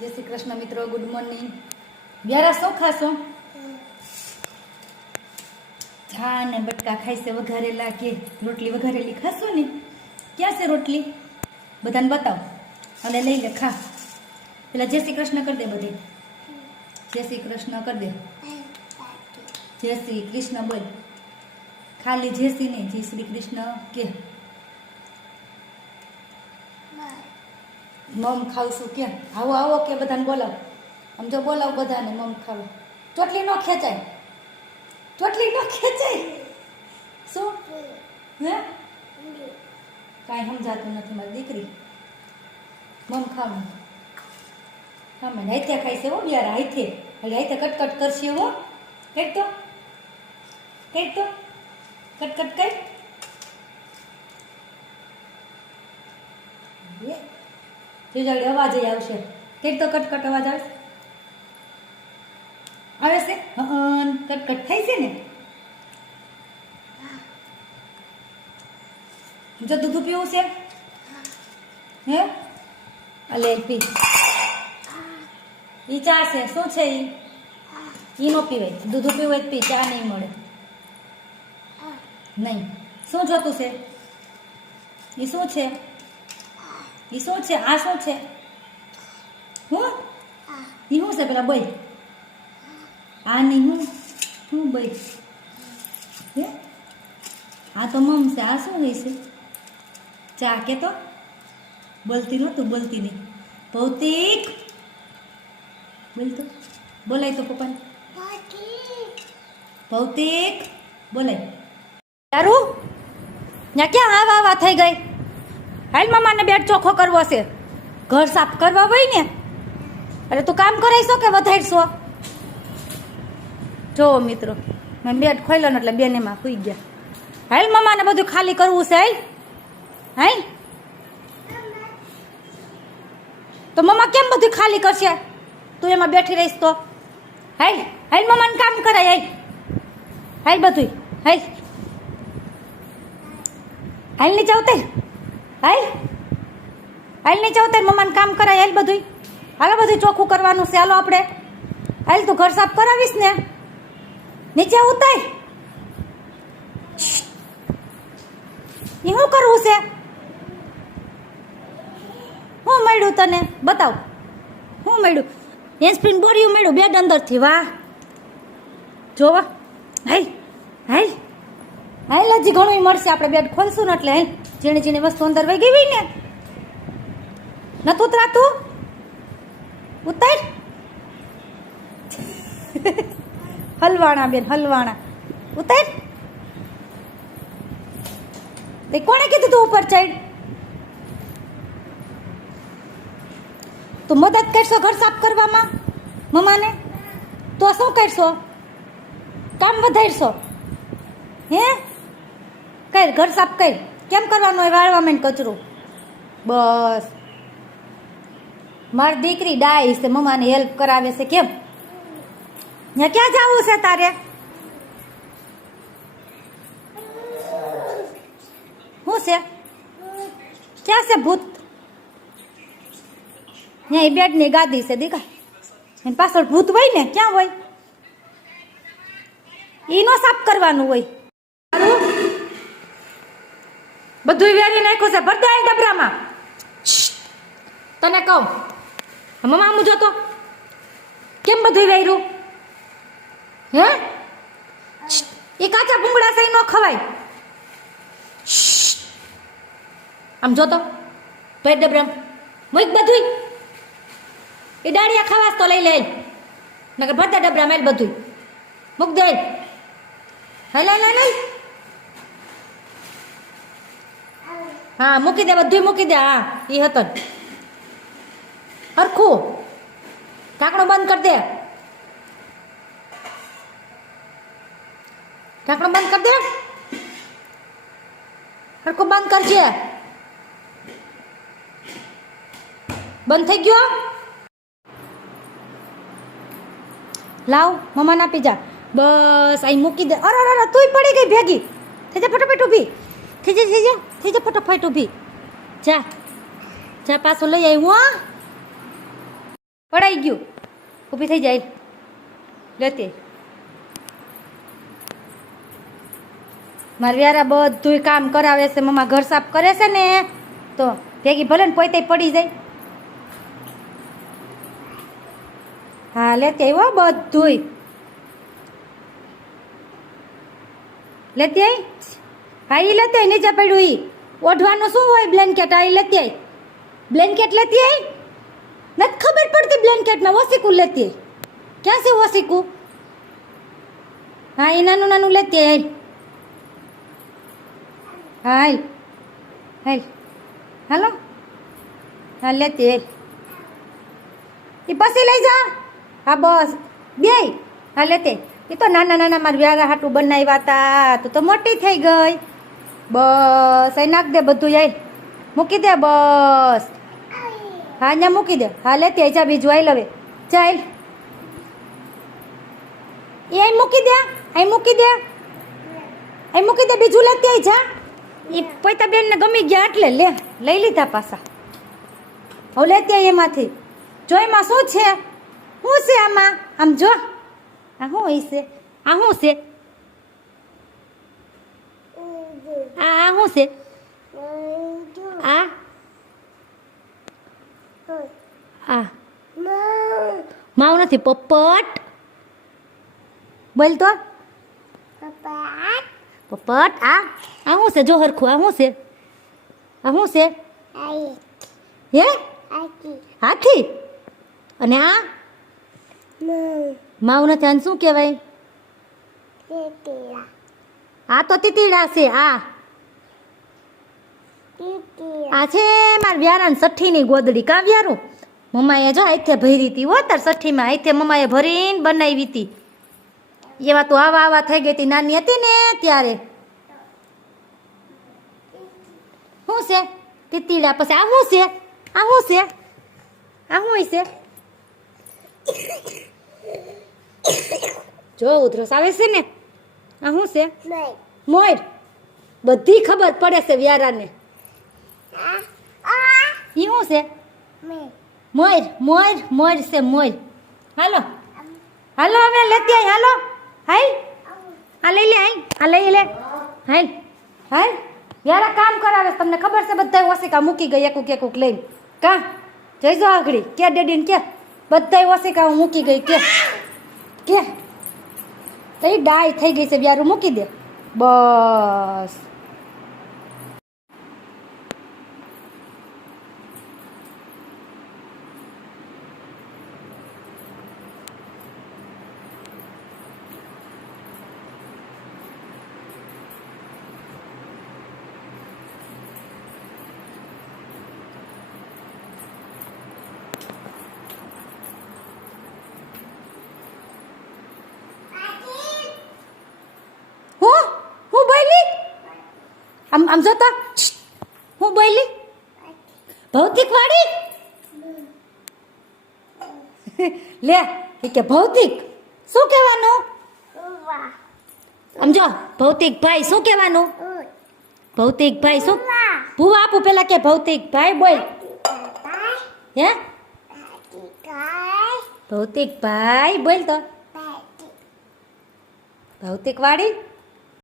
જય શ્રી કૃષ્ણ મિત્રો, good morning. Vyara શું ખાશો? ચા ને બટકા ખાઈ છે વઘારેલા કે રોટલી વઘારેલી ખાશો ને? ક્યાં છે રોટલી? બધાને બતાવો અને લઈ લે ખા. પેલા જય શ્રી કૃષ્ણ કરી દે બધે. જય શ્રી કૃષ્ણ કરી દે. જય શ્રી કૃષ્ણ બોલ. ખાલી જય શ્રી નહીં, જય શ્રી કૃષ્ણ કે. મમ ખાવ છું કે આવો આવો કે બધાને બોલાવ. આમ જો બોલાવ બધાને મમ ખાવ. ચોટલી ન ખેંચાય, ચોટલી ન ખેંચાય. શું હે કાંઈ સમજાતું નથી મારી દીકરી. મમ ખાવ હા મને હાથે ખાઈ છે હો યાર, હાથે એટલે હાથે કટકટ કરશે હો. કઈ તો કટકટ કઈ જોઈ અવાજ આવશે. કઈ તો કટકટ અવાજ આવે છે કટકટ થાય છે ને. જો દૂધ પીવું છે હે અલે પી. ઈ ચા છે શું છે? ઈ નો પીવાય, દૂધ પીવું પી, ચા નહીં મળે નહીં. શું જોતું છે? એ શું છે? એ શું છે? આ શું છે? હું એ શું છે? પેલા બોય આ નહીં હું બોય હે આ તો મમ છે. આ શું હોય છે? ચા કે તો બોલતી નહોતું, બોલતી નહીં. ભૌતિક બોલ તો, બોલાય તો પપ્પાને. ભૌતિક બોલાય. તારું ત્યાં ક્યાં આવા આવા થઈ ગઈ? હાલ મામાને બેટ ચોખ્ખો કરવો છે, ઘર સાફ કરવા હોય ને. અરે તું કામ કરાવીશો કે વધારશો? જો મિત્રો મેં બેટ ખોલ્યો ને એટલે બેન એમાં સુઈ ગયા. હાલ મામાને બધું ખાલી કરવું છે. હાલ હાલ તો મમ્મા કેમ બધું ખાલી કરશે? તું એમાં બેઠી રહીશ તો. હાલ હાલ મામાને કામ કરાય. હાલ હાલ બધું હાલ હાલ નીચે ઉતર. હાલ હાલ નીચે ઉતર, મમ્માને કામ કરાય. હાલ બધું હાલો, બધું ચોખ્ખું કરવાનું છે. હાલો આપણે હાલ. તું ઘર સાફ કરાવીશ ને? નીચે ઉતર. એ શું કરવું છે? શું મળ્યું તને? બતાવ શું મળ્યું? હેન્ડસ્પ્રિન બોર્યું મળ્યું બેડ અંદરથી. વાહ જોવા. હાલ હાલ હાલ હજી ઘણું મળશે. આપણે બેડ ખોલશું ને એટલે હાલ ઝીણી ઝીણી વસ્તુ અંદર વહી ગઈ હોય ને. નતું ઉતરાતું? ઉતાર. હલવાણા બેન હલવાણા. ઉતાર. તે કોણે કીધું તું ઉપર ચડ? તું મદદ કરશો ઘર સાફ કરવામાં મમ્માને? તો શું કરશો? કામ વધારશો હે? કર ઘર સાફ કર. કેમ કરવાનું હોય? વાળવા માંડ કચરું. બસ મારી દીકરી ડાય છે, મમ્માને હેલ્પ કરાવે છે. કેમ ત્યાં ક્યાં જવું છે તારે? શું છે? ક્યાં છે ભૂત? ત્યાં એ બેડની ગાદી છે દીકા, એની પાછળ ભૂત હોય ને. ક્યાં હોય? ઈનો સાફ કરવાનું હોય. બધું વેરી નાખ્યું છે. ભરતા આવી ડબરામાં. તને કહું મમ્મા હું જોતો કેમ બધું વેર્યું હે? એ કાચા ભૂંગળા છે, ન ખવાય. આમ જોતો તો ડબરામ મૂક બધું. એ ડાળિયા ખાવાસ તો લઈ લે નકર ભરતા ડબરામાં બધું મૂક દે. હલે લે હા મૂકી દે, બધું મૂકી દે. હા એ હતો હરખું. ઢાંકણું બંધ કરી દે. ઢાંકણું બંધ કરી દે. હરખું બંધ કરજે. બંધ થઈ ગયો? લાવ મમ્માને આપી જા. બસ અહીં મૂકી દે. અરે અરે તુંય પડી ગઈ ભેગી. થઈ જા ફટાફટ ઊભી. થઈ જા ફટાફટ ઊભી. જા જા પાછું લઈ આવી હું. પડાઈ ગયું. ઊભી થઈ જાય લેતી. મારી વ્યારા બધું કામ કરાવે છે. મમ્મા ઘર સાફ કરે છે ને તો ભેગી ભલે ને પોતે પડી જાય. હા લેતી આવ્યો બધુંય લેતી આવી. હા એ લેતી આવી. નીચે પડ્યું એ ઓઢવાનું શું હોય બ્લેન્કેટ. આ લેતી આવી બ્લેન્કેટ લેતી આવી. નથી ખબર પડતી બ્લેન્કેટમાં વસીકું લેતી આવી. ક્યાં છે વસીકું? હા એ નાનું નાનું લેતી આવી. હાલ હાલ હાલો હા લેતી હાલ. એ પછી લઈ જા. હા બસ બે. હા લેતી. એ તો નાના નાના મારા વ્યારા હાટું બનાવ્યા હતા. તું તો મોટી થઈ ગઈ. બસ અહીં નાખ દે બધું. જાય મૂકી દે બસ. હા અહીંયા મૂકી દે. હા લેતી આવી. જા બીજું આઈ લવે ચાલ. એ અહીં મૂકી દે. અહીં મૂકી દે. અહીં મૂકી દે. બીજું લેતી આવી. જા એ પોતા બેનને ગમી ગયા એટલે લઈ લીધા પાછા. હવે લેતી આવી એમાંથી. જો એમાં શું છે? શું છે આમાં? આમ જો આ શું છે? આ શું છે? આ શું છે? આ આ માવ નથી પોપટ. બોલ તો પોપટ. આ શું છે? જો હરખું આ શું છે? આ શું છે? હે હાથી. અને આ માવ નથી. આને શું કહેવાય? આ તો તીતીડા છે. આ છે મારા વ્યારાને સઠ્ઠીની ગોદડી. કા વ્યારું મમ્માએ જો હાથે ભરી હતી. હો તાર સઠ્ઠીમાં હાથે મમ્માએ ભરીને બનાવી હતી. એવા તો આવા આવા થઈ ગઈ હતી નાની હતી ને ત્યારે. શું છે? તીતીડા. પછી આ શું છે? આ શું છે? આ શું છે? જો ઉધરસ આવે છે ને. આ શું છે? મોર. બધી ખબર પડે છે વ્યારાને. ઈ શું છે? મોર. મોર મોર છે મોર. હાલો હાલો હવે લેતી આવી. હાલો હાલ. આ લઈ લે. હાલ આ લઈ લે. હાલ હાલ. યારા કામ કરાવે તમને ખબર છે. બધા ઓશિકા મૂકી ગઈ એકુક એકુક લઈને. કા જઈજો આગળ કે ડેડીને કે બધા ઓશિકા હું મૂકી ગઈ કે તો એ ડાય થઈ ગઈ છે. વ્યારું મૂકી દે બસ. હું બોલી? આમ જોતા હું બોલી? ભૌતિક વાળી લે. કે ભૌતિક શું કહેવાનું? આમ જો ભૌતિક ભાઈ શું કહેવાનું? ભૌતિક ભાઈ શું? ભૂવા આપું પેલા કે ભૌતિક ભાઈ બોલ. હે ભૌતિક ભાઈ બોલ તો. ભૌતિક વાળી